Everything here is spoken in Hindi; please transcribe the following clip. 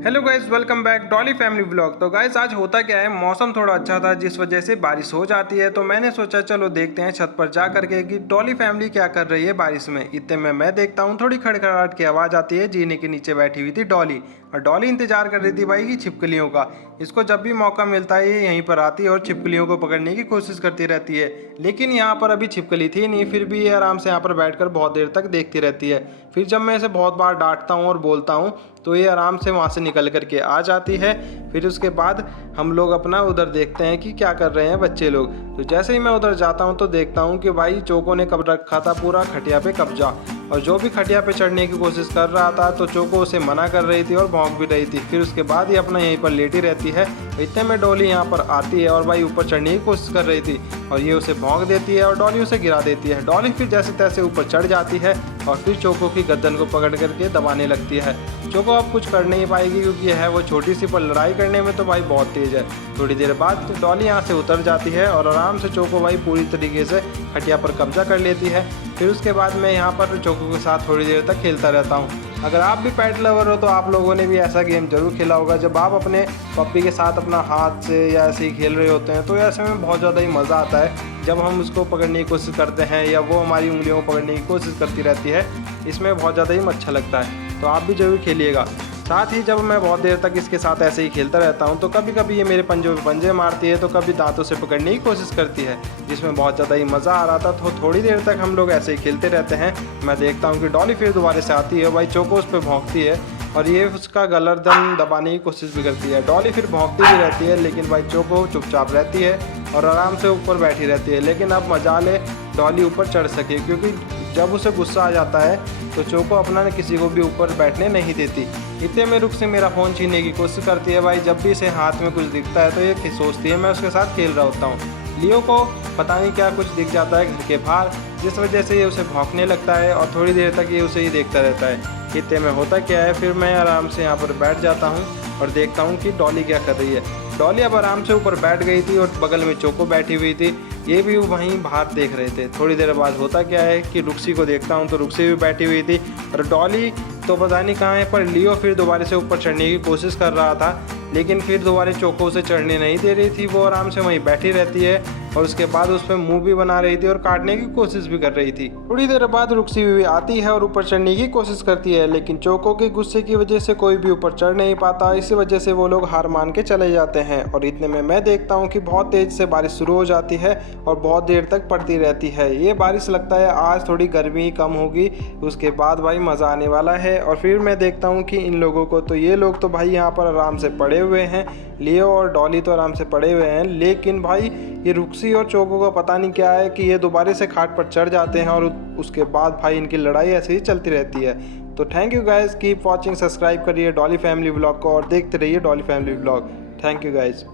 Hello guys, welcome back Dolly family blog. तो गाइस आज होता क्या है, मौसम थोड़ा अच्छा था जिस वजह से बारिश हो जाती है। तो मैंने सोचा चलो देखते हैं छत पर जा करके कि डॉली फैमिली क्या कर रही है बारिश में। इतने में मैं देखता हूँ थोड़ी खड़खड़ाहट की आवाज़ आती है। जीने के नीचे बैठी हुई थी डॉली, और डॉली इंतजार कर रही थी भाई की छिपकलियों का। इसको जब भी मौका मिलता है ये यहीं पर आती है और छिपकलियों को पकड़ने की कोशिश करती रहती है। लेकिन यहाँ पर अभी छिपकली थी नहीं, फिर भी ये आराम से यहाँ पर बैठकर बहुत देर तक देखती रहती है। फिर जब मैं इसे बहुत बार डांटता हूँ और बोलता हूँ तो ये आराम से वहाँ से निकल करके आ जाती है। फिर उसके बाद हम लोग अपना उधर देखते हैं कि क्या कर रहे हैं बच्चे लोग। तो जैसे ही मैं उधर जाता हूँ तो देखता हूँ कि भाई चोको ने कब रखा था पूरा खटिया पे कब्जा, और जो भी खटिया पे चढ़ने की कोशिश कर रहा था तो चोको उसे मना कर रही थी और भौंक भी रही थी। फिर उसके बाद ये अपना यहीं पर लेटी रहती है। इतने में डॉली यहाँ पर आती है और भाई ऊपर चढ़ने की कोशिश कर रही थी और ये उसे भौंक देती है और डॉली उसे गिरा देती है। डॉली फिर जैसे तैसे ऊपर चढ़ जाती है और फिर चोको की गर्दन को पकड़ करके दबाने लगती है। चोको अब कुछ कर नहीं पाएगी क्योंकि है वो छोटी सी, पर लड़ाई करने में तो भाई बहुत तेज है। थोड़ी देर बाद डॉली यहाँ से उतर जाती है और आराम से चोको भाई पूरी तरीके से खटिया पर कब्जा कर लेती है। फिर उसके बाद मैं यहाँ पर चोको के साथ थोड़ी देर तक खेलता रहता हूँ। अगर आप भी पेट लवर हो तो आप लोगों ने भी ऐसा गेम जरूर खेला होगा। जब आप अपने पप्पी के साथ अपना हाथ से या ऐसे ही खेल रहे होते हैं तो ऐसे में बहुत ज़्यादा ही मज़ा आता है। जब हम उसको पकड़ने की कोशिश करते हैं या वो हमारी उंगलियों को पकड़ने की कोशिश करती रहती है, इसमें बहुत ज़्यादा ही अच्छा लगता है। तो आप भी जरूर खेलिएगा। साथ ही जब मैं बहुत देर तक इसके साथ ऐसे ही खेलता रहता हूँ तो कभी कभी ये मेरे पंजों पे पंजे मारती है तो कभी दांतों से पकड़ने की कोशिश करती है, जिसमें बहुत ज़्यादा ही मज़ा आ रहा था। तो थोड़ी देर तक हम लोग ऐसे ही खेलते रहते हैं। मैं देखता हूँ कि डॉली फिर दोबारा से आती है, भाई चोको उस पर भौंकती है और ये उसका गर्दन दबाने की कोशिश भी करती है। डॉली फिर भौंकती भी रहती है लेकिन भाई चोको चुपचाप रहती है और आराम से ऊपर बैठी रहती है। लेकिन अब मजाल है डॉली ऊपर चढ़ सके, क्योंकि जब उसे गुस्सा आ जाता है तो चोको अपना किसी को भी ऊपर बैठने नहीं देती। इतने में रुक से मेरा फ़ोन छीनने की कोशिश करती है। भाई जब भी इसे हाथ में कुछ दिखता है तो ये सोचती है मैं उसके साथ खेल रहा होता हूँ। लियो को पता नहीं क्या कुछ दिख जाता है घर के बाहर, जिस वजह से ये उसे भौंकने लगता है और थोड़ी देर तक ये उसे ही देखता रहता है। इतने में होता क्या है, फिर मैं आराम से यहाँ पर बैठ जाता हूँ और देखता हूँ कि डॉली क्या कर रही है। डॉली अब आराम से ऊपर बैठ गई थी और बगल में चोको बैठी हुई थी, ये भी वहीं बाहर देख रहे थे। थोड़ी देर बाद होता क्या है कि रुक्सी को देखता हूँ तो रुक्सी भी बैठी हुई थी और डॉली तो पता नहीं कहाँ है। पर लियो फिर दोबारा से ऊपर चढ़ने की कोशिश कर रहा था लेकिन फिर दोबारा चोको उसे चढ़ने नहीं दे रही थी। वो आराम से वहीं बैठी रहती है और उसके बाद उस पर मुंह भी बना रही थी और काटने की कोशिश भी कर रही थी। थोड़ी देर बाद रुक्सी भी आती है और ऊपर चढ़ने की कोशिश करती है, लेकिन चोको के गुस्से की वजह से कोई भी ऊपर चढ़ नहीं पाता। इसी वजह से वो लोग हार मान के चले जाते हैं। और इतने में मैं देखता हूँ कि बहुत तेज से बारिश शुरू हो जाती है और बहुत देर तक पड़ती रहती है। ये बारिश लगता है आज थोड़ी गर्मी कम होगी, उसके बाद भाई मज़ा आने वाला है। और फिर मैं देखता हूँ कि इन लोगों को तो ये लोग तो भाई यहाँ पर आराम से पड़े हुए हैं, लियो और डॉली तो आराम से पड़े हुए हैं। लेकिन भाई ये रुक्सी और चोको का पता नहीं क्या है कि ये दोबारा से खाट पर चढ़ जाते हैं और उसके बाद भाई इनकी लड़ाई ऐसे ही चलती रहती है। तो thank you guys, keep watching, subscribe करिए डॉली फैमिली व्लॉग को और देखते रहिए Dolly family vlog. Thank you guys.